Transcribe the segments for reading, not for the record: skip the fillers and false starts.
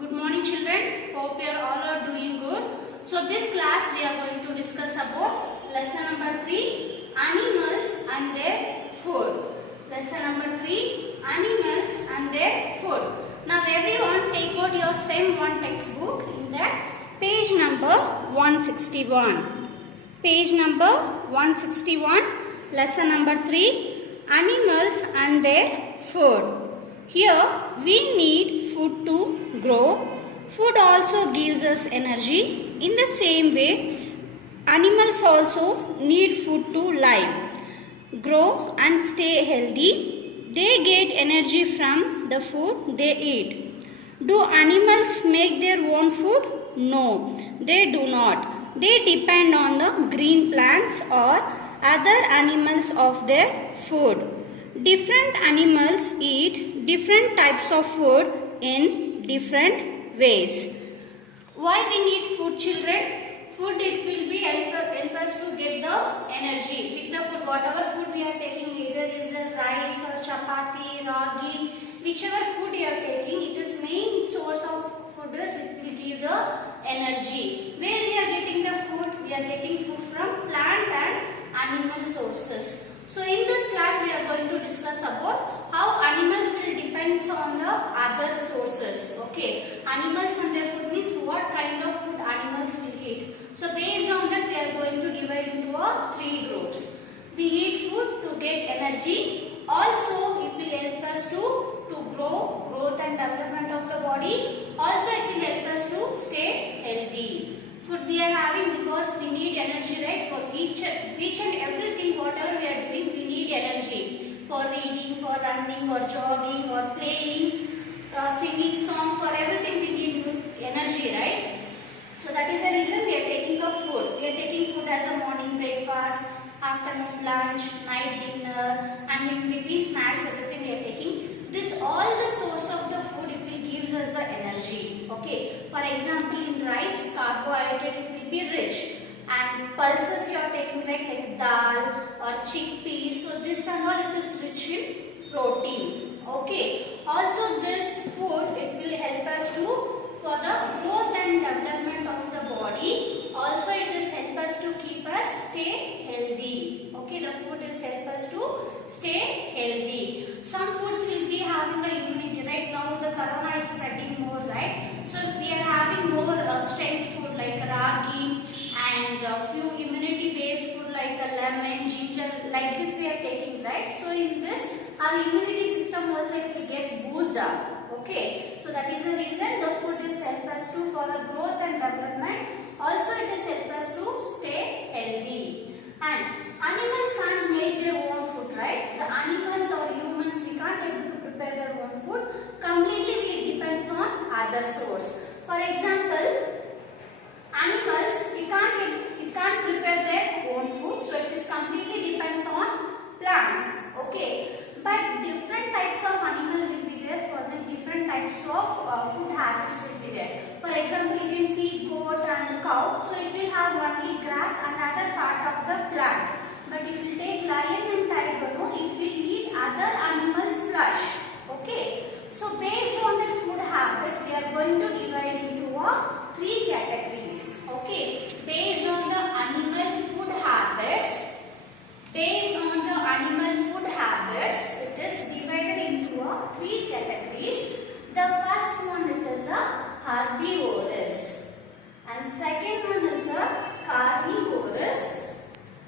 Good morning children. Hope you are all are doing good. So this class we are going to discuss about lesson number 3, animals and their food. Lesson number 3, animals and their food. Now everyone take out your Sem 1 textbook in that page number 161. Page number 161, lesson number 3, animals and their food. Here we need food to grow. Food also gives us energy. In the same way, animals also need food to live, grow and stay healthy. They get energy from the food they eat. Do animals make their own food? No, they do not. They depend on the green plants or other animals of their food. Different animals eat different types of food in different ways. Why we need food, children? Food, it will be help us to get the energy. With the food, whatever food we are taking, either is a rice or chapati, ragi, whichever food you are taking, it is main source of food is it will give the energy. Where we are getting the food? We are getting food from plant and animal sources. So in this class we are going to discuss about how animals will depend on the other sources. Okay, animals and their food means what kind of food animals will eat. So based on that we are going to divide into 3 groups. We eat food to get energy. Also it will help us to grow, growth and development of the body. Also it will help us to stay healthy. Food we are having because we need energy, right? For each and everything, whatever we are doing, we need energy. For reading, for running, or jogging, or playing, singing song, for everything we need energy, right? So that is the reason we are taking up food. We are taking food as a morning breakfast, afternoon lunch, night dinner, and in between snacks, everything we are taking. This all the source of the food, it will gives us the energy. Okay. For example, in rice, carbohydrate it will be rich, and pulses you are taking like dal or chickpeas. So this and all it is rich in protein. Okay. Also this food it will help us to for the growth and development of the body. Also it is help us to keep us stay healthy. Okay, the food is help us to stay healthy. Some foods will be having the immunity. Right now the corona is spreading more, right? So we are having more strength food like ragi and few immunity based food like lemon, ginger, like this we are taking, right? So in this our immunity system also it will get boosted up. Okay, so that is the reason the food is help us to for the growth and development. Also it is help us to stay healthy. And animals can't make their own food, right? The animals or humans, we can't able to prepare their own food. Completely it depends on other source. For example, animals it can't prepare their own food, so it is completely depends on plants. Okay, but different types of animal will be there. For them different types of food habits will be there. For example, you can see goat and cow, so it will have only grass and other part of the plant. But if you take lion and tiger, no, it will eat other animal flesh. Okay, so based on the food habit we are going to divide into 3 categories. Okay, based on the animal food habits, based on the animal food habits, it is divided into 3 categories. The first one it is a herbivorous, and second one is a carnivorous,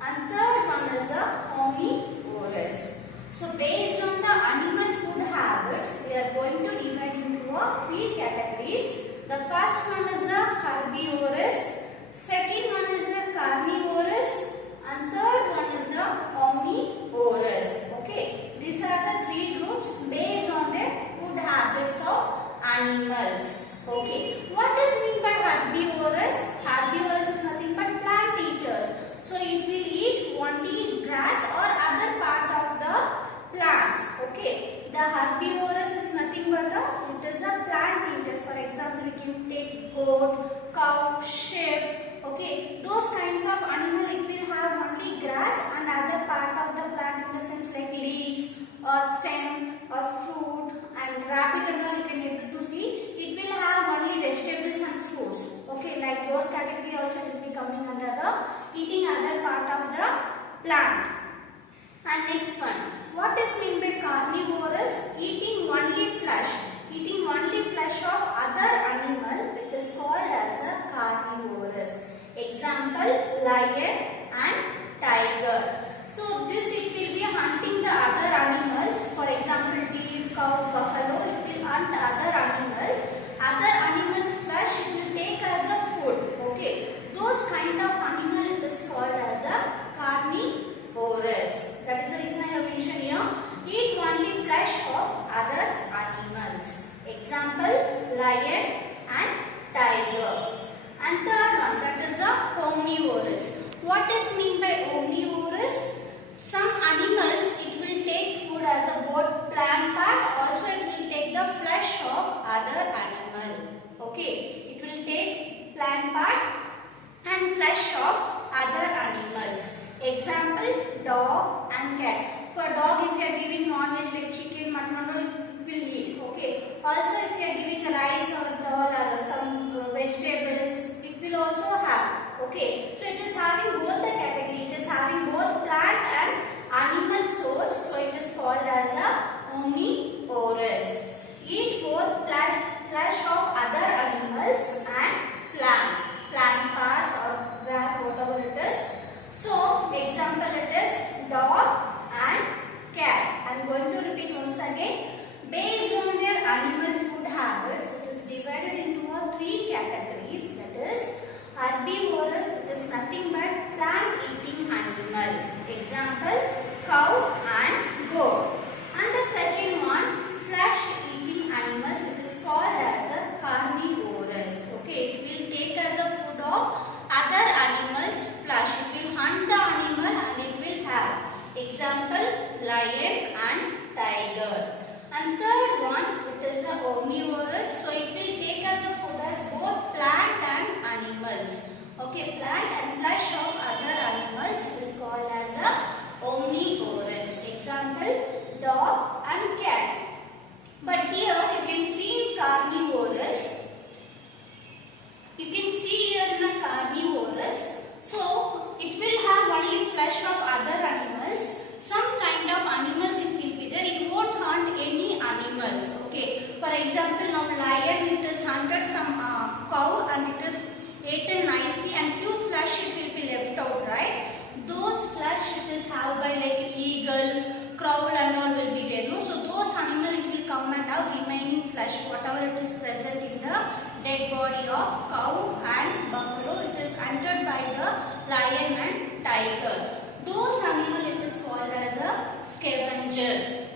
and third one is a omnivorous. So based on the animal food habits, we are going to divide into 3 categories. The first one is a herbivorous, second one is a carnivorous, and third one is a omnivorous. Okay, these are the 3 groups based on the food habits of animals. Okay, what is mean by herbivorous? Herbivorous is nothing but plant eaters. So it will eat only grass or other part of the plants. Okay, the herbivorous is nothing but it is a plant eaters. For example, you can take goat, cow, sheep. Okay, those kinds of animal it will have only grass and other part of the plant in the sense like leaves or stem or fruit, and rabbit and all you can able to see it will have only coming under the eating other part of the plant. And next one, what is meant by carnivorous? Eating only flesh. Eating only flesh of other animal, it is called as a carnivorous. Example, lion and tiger. So this it will be hunting the other animals. For example, deer, cow, buffalo, it will hunt other animals. Other animals' flesh it will take as a food. Okay, those kind of animal it is called as a carnivorous. That is the reason I have mentioned here. Eat only flesh of other animals. Example, lion and tiger. And third one, that is a omnivorous. What is mean by omnivorous? Some animals it will take food as a both plant part, also it will take the flesh of other animal. Okay, it will take plant part and flesh of other animals. Example, dog and cat. For dog, if you are giving non-veg like chicken, mutton, it will eat. Okay. Also, if you are giving rice or dal or some vegetables, it will also have. Okay. So it is having both the category. It is having both plant and animal source. So it is called as a omnivorous. Eat both plant flesh of other animals and plant parts or grass, whatever it is. So example it is dog and cat. I am going to repeat once again. Based on their animal food habits, it is divided into three categories. That is herbivorous, it is nothing but plant eating animal. Example, cow and goat. And the second one, flesh eating animals, it is called as a carnivorous. Okay, it will take as a food of other animals' flesh. It will hunt the animal and it will have. Example, lion and tiger. And third one, it is a omnivorous. So it will take as a food as both plant and animals. Okay, plant and flesh of other animals, it is called as a omnivorous. Example, dog and cat. But here you can see in carnivorous. You can see here in a carnivorous. So it will have only flesh of other animals. Some kind of animals it will be there. It won't hunt any animals. Okay. For example, now lion it is hunted some cow and it is eaten nicely and few flesh it will be left out, right? Those flesh it is have by like eagle, crow and all will be there. No? So those animal it will come and have remaining flesh, whatever it is present in the dead body of cow and buffalo, it is hunted by the lion and tiger. Those animal it is called as a scavenger.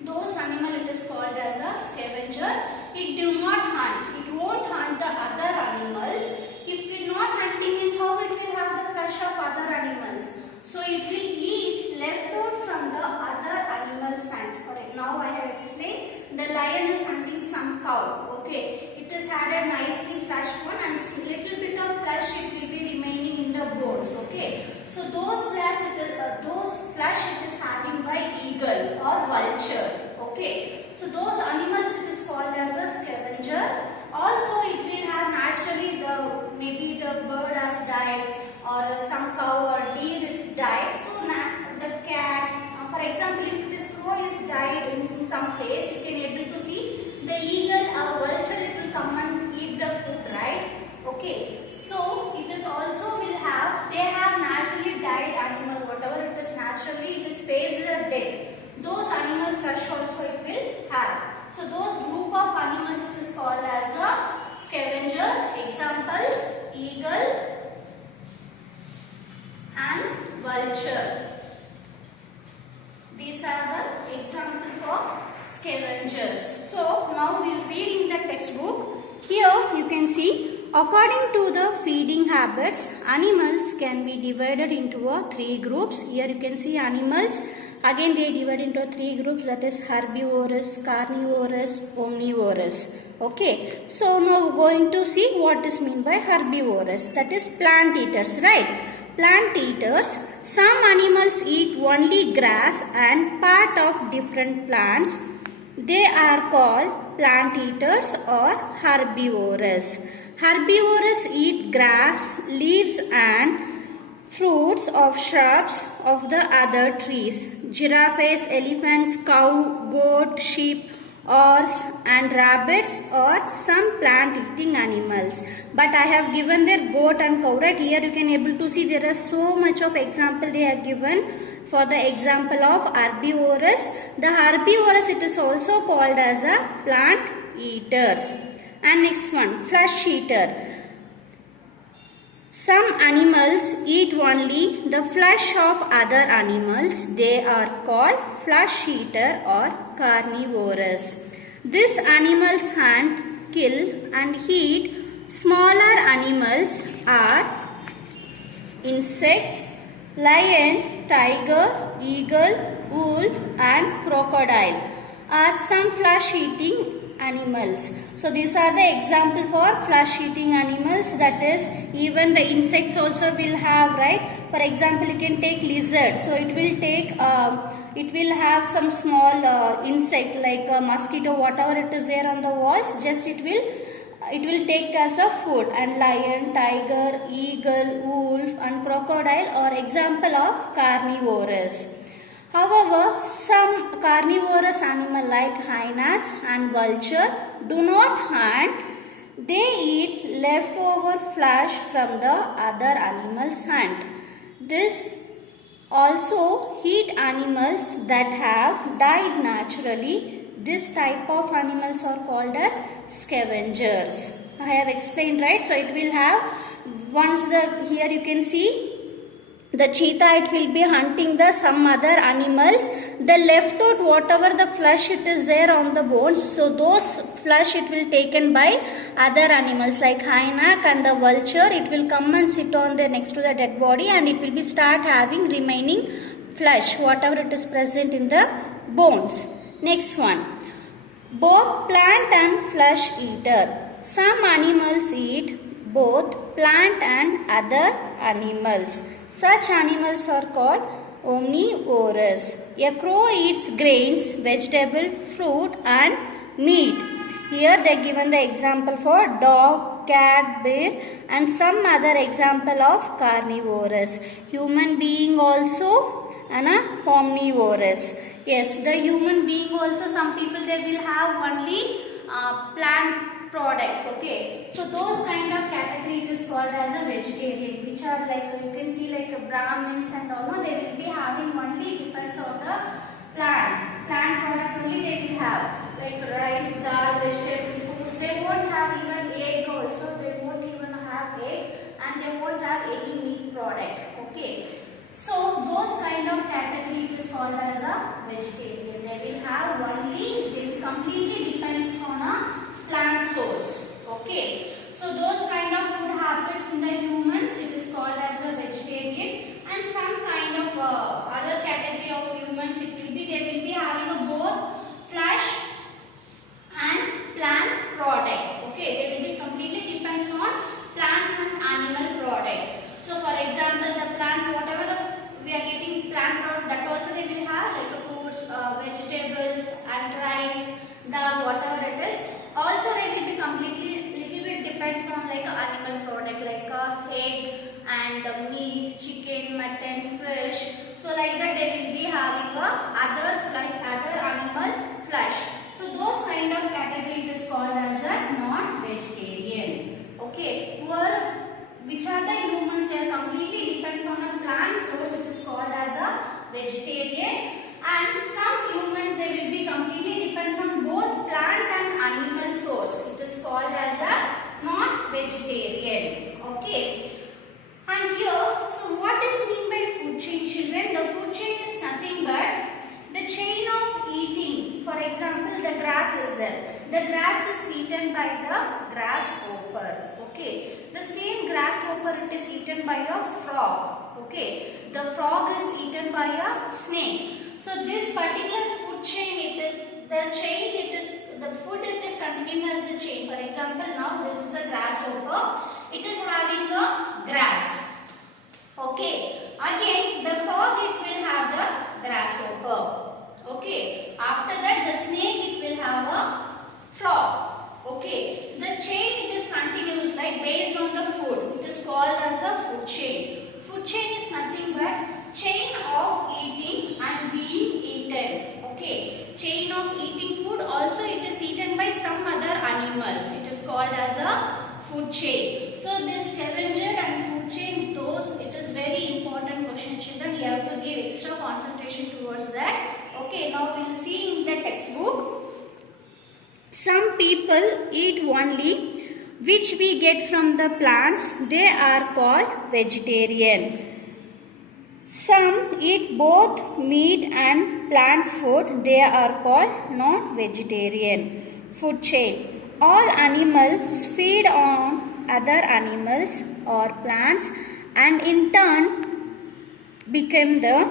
Those animal it is called as a scavenger. It do not hunt. It won't hunt the other animals. If it not hunting is how it will have the flesh of other animals. So it will eat left out from the other animals' hand. Now I have explained. The lion is hunting some cow. Okay. It is had a nicely flesh one and little bit of flesh it will be remaining in the bones. Okay. So those flesh it is having by eagle or vulture. Okay. So those animals it is called as a scavenger. Also it will have naturally maybe the bird has died or some cow or deer is died. So the cat, for example, if this crow is died in some place, you can able to see the eagle or vulture it will come and eat the food, right? Okay. So it is also will have, they have naturally died animal, whatever it is naturally, it is faced the death. Those animal flesh also it will have. So those group of animals it is called as a scavenger. Example, eagle and vulture. These are the example for scavengers. So now we will read in the textbook. Here you can see, according to the feeding habits, animals can be divided into three groups. Here you can see animals. Again they divide into three groups, that is herbivorous, carnivorous, omnivorous. Okay. So now going to see what is meant by herbivorous. That is plant eaters, right? Plant eaters. Some animals eat only grass and part of different plants. They are called plant eaters or herbivorous. Herbivores eat grass, leaves and fruits of shrubs of the other trees. Giraffes, elephants, cow, goat, sheep, horse and rabbits or some plant eating animals. But I have given their goat and cow. Right here you can able to see there is so much of example they have given for the example of herbivorous. The herbivorous, it is also called as a plant eaters. And next one, flesh eater. Some animals eat only the flesh of other animals. They are called flesh eater or carnivorous. These animals hunt, kill and eat smaller animals are insects, lion, tiger, eagle, wolf and crocodile are some flesh eating animals. So these are the example for flesh eating animals, that is even the insects also will have, right? For example, you can take lizard. So it will have some small insect like a mosquito, whatever it is there on the walls, just it will take as a food. And lion, tiger, eagle, wolf and crocodile are example of carnivorous. However, some carnivorous animal like hyenas and vulture do not hunt. They eat leftover flesh from the other animals' hunt. This also eat animals that have died naturally. This type of animals are called as scavengers. I have explained, right? So it will have, here you can see the cheetah, it will be hunting the some other animals. The left out whatever the flesh it is there on the bones. So those flesh it will taken by other animals like hyena and the vulture. It will come and sit on the next to the dead body and it will be start having remaining flesh whatever it is present in the bones. Next one, both plant and flesh eater. Some animals eat both plant and other animals. Such animals are called omnivorous. A crow eats grains, vegetable, fruit and meat. Here they are given the example for dog, cat, bear and some other example of carnivorous. Human being also and omnivorous. Yes, the human being also, some people they will have only plant product. Okay, so those kind of category it is called as a vegetarian, which are like you can see like Brahmins and all, no, they will be having only depends on the plant product only they will have, like rice, dal, vegetable foods. They won't have even egg also, they won't even have egg and they won't have any meat product. Okay, so those kind of category is called as a vegetarian. They will have only, they will completely depends on a plant source. Okay, so those kind of food habits in the humans, it is called as a vegetarian. And some kind of other category of humans, it will be, they will be having a both flesh and plant product. Okay, they will be completely depends on plants and animal product. So for example, the plants, whatever we are getting plant product, that also they will have like the fruits, vegetables and rice, dal, whatever it is. Also they will be completely, little bit depends on like animal product like egg and meat, chicken, mutton, fish. So like that they will be having other animal flesh. So those kind of category is called as a non-vegetarian. Okay, which are the humans, they are completely depends on a plant source, it is called as a vegetarian. And some humans, they will be completely depends on both plant and animal source, it is called as a non-vegetarian. Okay, and here, so what is mean by food chain, children? The food chain is nothing but the chain of eating. For example, the grass is there. The grass is eaten by the grasshopper. Okay, the same grasshopper it is eaten by a frog. Okay, the frog is eaten by a snake. So this particular food chain, it is the chain. It is the food. It is continuing as a chain. For example, now this is a grasshopper. It is having a grass. Okay. Again, the frog it will have the grasshopper. Okay. After that, the snake it will have a frog. Okay, the chain it is continuous, like based on the food. It is called as a food chain. Food chain is nothing but chain of eating and being eaten. Okay, chain of eating food, also it is eaten by some other animals. It is called as a food chain. So this scavenger and food chain, those it is very important question, children. You have to give extra concentration towards that. Okay, now we will see in the textbook. Some people eat only which we get from the plants. They are called vegetarian. Some eat both meat and plant food. They are called non-vegetarian. Food chain. All animals feed on other animals or plants and in turn become the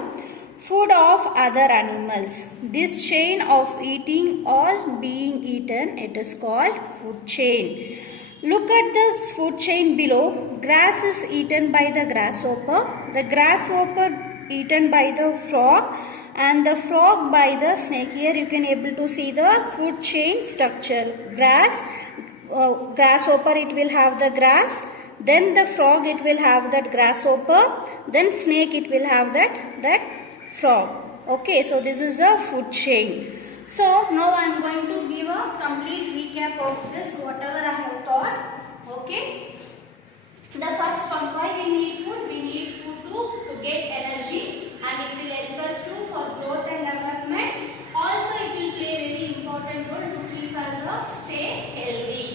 food of other animals. This chain of eating all being eaten, it is called food chain. Look at this food chain below. Grass is eaten by the grasshopper. The grasshopper eaten by the frog and the frog by the snake. Here you can able to see the food chain structure. Grasshopper it will have the grass. Then the frog it will have that grasshopper. Then snake it will have that frog. Okay, so this is the food chain. So now I am going to give a complete recap of this, whatever I have taught. Okay. The first point, why we need food? We need food to get energy, and it will help us too for growth and development. Also, it will play a very important role to keep us stay healthy.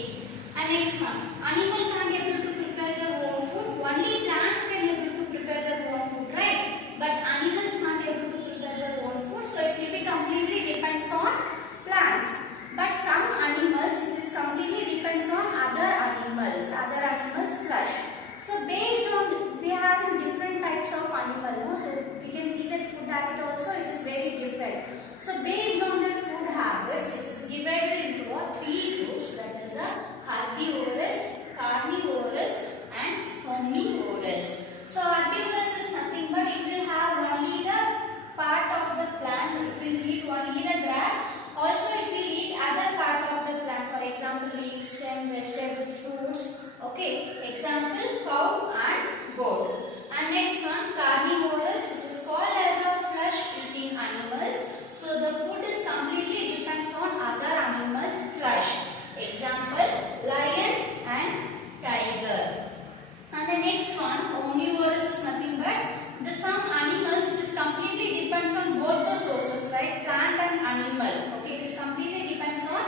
And next one, animal can't be able to prepare their own food. Only plants can be able to prepare their own food, right? But animals can't be able to prepare their own food, so it will be completely depends on plants. But some animals, it is completely depends on other animals flesh. So based on, we have different types of animal, no? So we can see that food habit also it is very different. So based on the food habits, it is divided into three groups, that is herbivorous, carnivorous and omnivorous. So herbivorous is nothing but it will have only the part of the plant, it will eat only the grass. Also it will eat other part of the plant, for example leaves, stem, vegetable, fruits. Okay, example cow and goat. And next one, carnivorous, it is called as a flesh eating animals. So the food is completely depends on other animals flesh. Example lion and tiger. And the next one, omnivorous, is nothing but the some animals, it is completely depends on both the sources, like plant and animal. Okay, it is completely depends on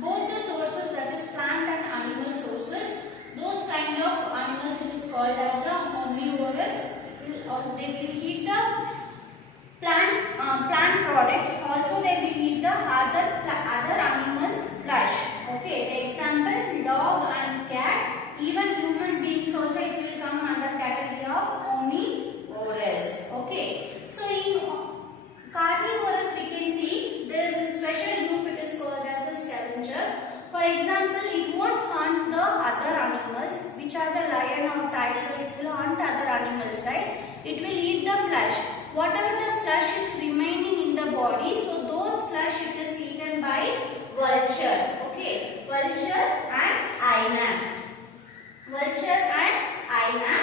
both the sources, that is plant and animal sources. Those kind of animals it is called as omnivorous. They will eat the plant product. Also they will eat the other animals flesh. Okay, example dog and cat. Even human beings also it will come under category of omnivorous. Okay, so in carnivorous we can see there is special group, it is called as a scavenger. For example, it won't hunt the other animals, which are the lion or tiger. It will hunt other animals, right? It will eat the flesh. Whatever the flesh is remaining in the body, so those flesh it is eaten by vulture. Okay, vulture and hyena. Vulture and hyena.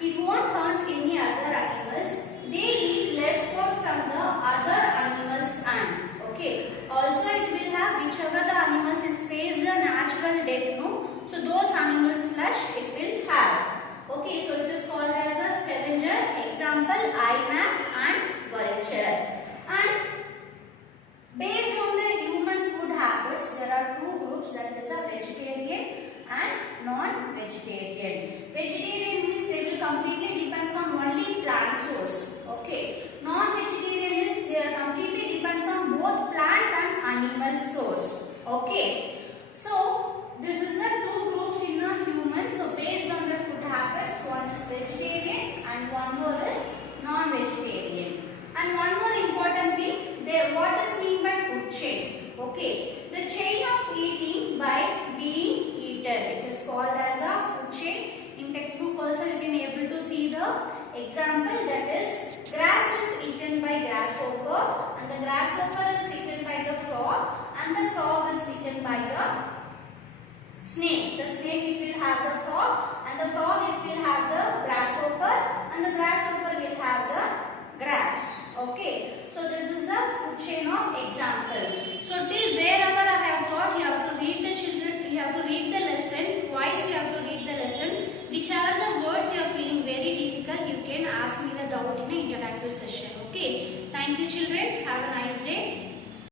It won't hunt any other animals. They eat left out from the other animals' hand. Okay. Also, it will have whichever the animals is face the natural death, no? So those animals' flesh it will have. Okay. So it is called as a scavenger. Example: hyena and vulture. And based on the human food habits, there are two groups, that is a vegetarian and non-vegetarian. Vegetarian means they will completely depends on only plant source. Okay. Non-vegetarian is they are completely depends on both plant and animal source. Okay. So this is the two groups in a human. So based on the food habits, one is vegetarian and one more is non-vegetarian. And one more important thing, there what is mean by food chain? Okay, the chain of eating by being eaten. It is called as a food chain. In textbook also you can able to see the example, that is grass is eaten by grasshopper and the grasshopper is eaten by the frog and the frog is eaten by the snake. The snake it will have the frog, and the frog it will have the grasshopper, and the grasshopper will have the grass. Okay, so this is the food chain of example.